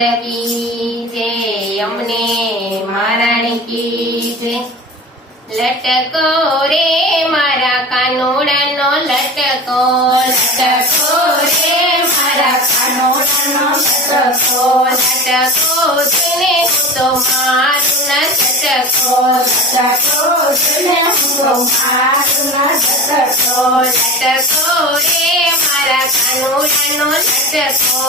की जय अमने महाराणी की जय। लटको रे मारा कानूड़ानो लटको, लटको रे मारा कानूड़ानो लटको, लटको तूने तो मारू न लटको, लटको तूने तो मारू न लटको, लटको रे मारा कानूड़ानो लटको,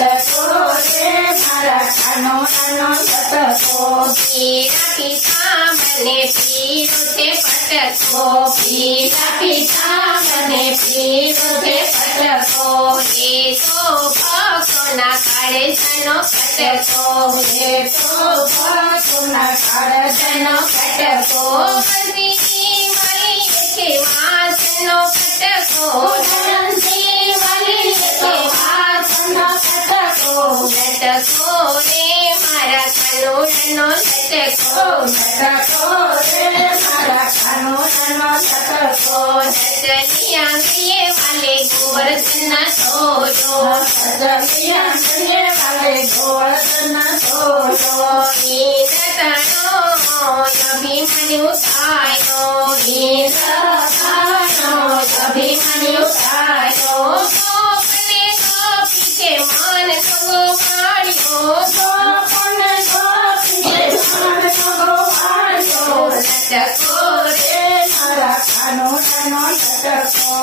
लटको रे मारा कानूड़ानो लटको। पीरा पिता मने पीरो ते पटको, पीरा पिता मने पीरो ते पटको। ये तो भक्तो ना काढ़े जनो पटको, ये तो भक्तो ना काढ़े जनो पटको। बंदी वाली के वासनो पटको, बंदी वाली के वासनो पटको। लटको रे मारा कानूड़ानो लटको, लटको रे मारा कानूड़ानो लटको। लटलिया गए वाले गोवर्धन छोड़ो, लटलिया गए वाले गोवर्धन छोड़ो। इंद्रतनो अभिमन्यु सायो, इंद्रतनो अभिमन्यु सायो। गोपने गोपी के मान को मारियो, गोपने गोपी के मान को मारियो। लटको रे मारा कानूड़ानो लटको,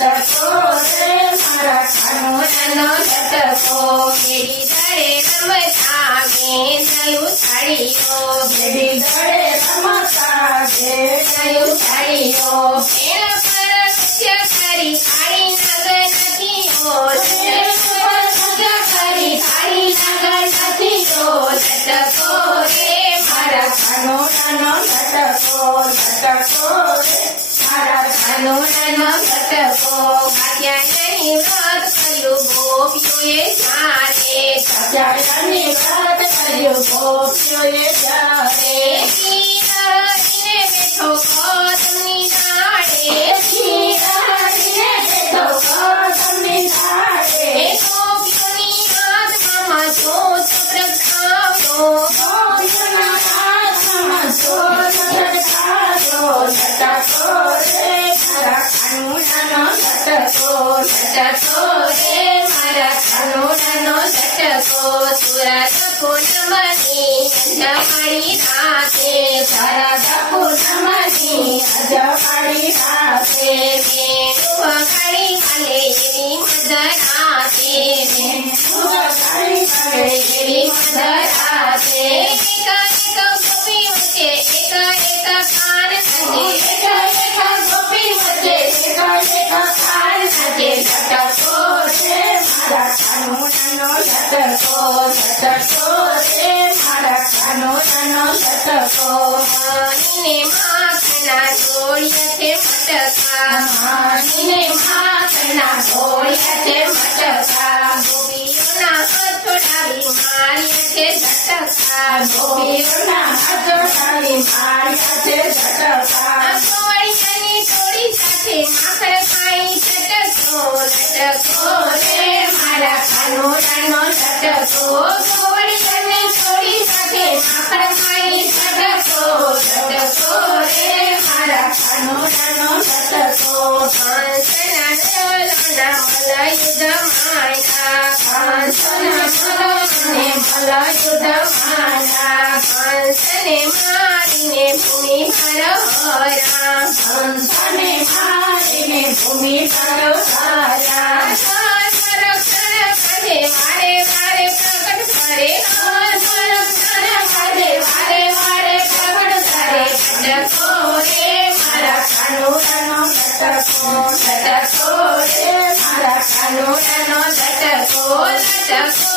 लटको रे मारा कानूड़ानो लटको। बेड़ी दड़े रमता गेंदलू छाड़ियो, बेड़ी दड़े रमता गेंदलू छाड़ियो। पेड़ पर नृत्य करी खाड़ी नगर नदियो, पेड़ पर नृत्य करी खाड़ी नगर नदियो। लटको रे मारा कानूड़ानो लटको, लटको रे मारा कानूड़ानो लटको। कात्यायनी व्रत કર્યું ગોપીઓએ જ્યારે, કાત્યાયની વ્રત કર્યું ગોપીઓએ જ્યારે। ધીરજીને બેઠો કદમની ડાળે, ધીરજીને બેઠો કદમની ડાળે। ગોપીઓની આત્મામાં જ્યોત પ્રગટાવ્યો, ગોપીઓના આત્મામાં જ્યોત પ્રગટાવ્યો। લટકો રે મારા કાનૂડાનો લટકો, લટકો રે મારા કાનૂડાનો લટકો। સુરત પૂનમની અજવાળી રાતે, શરદ પૂનમની અજવાળી રાતે। વેણુ વગાડી મળે એવી મધરાતે, વેણુ વગાડી મળે એવી મધરાતે। એક એક ગોપી વચ્ચે એક એક કાન સાથે, એક એક ગોપી વચ્ચે એક એક કાન સાથે। લટકો રે મારા કાનૂડાનો લટકો, લટકો રે મારા કાનૂડાનો લટકો। માનીને માખના ઢોળિયા છે મટકા, માનીને માખના ઢોળિયા છે મટકા। ગોપીઓના હાથોડાવી માર્યા છે ઝટકા, ગોપીઓના હાથોડાવી માર્યા છે ઝટકા। ગોવળિયાની ટોળી સાથે માખણ ખાઈ ઝટકો, લટકો રે મારા કાનૂડાનો લટકો। ગોવળિયાની ટોળી સાથે માખણ ખાઈ ઝટકો, લટકો રે મારા કાનૂડાનો લટકો। કંસના ડોલના મલયુદ્ધ માયા, કંસના ડોલને મલયુદ્ધ માયા। કંસને મારીને ભૂમિ પર હરા, કંસને મારીને ભૂમિ પર હરા। રક્ષણ કરે વારે વારે પ્રગટ કરે, રક્ષણ કરે વારે વારે પ્રગટ કરે। લટકો રે મારા કાનૂડાનો લટકો, લટકો રે મારા કાનૂડાનો લટકો, લટકો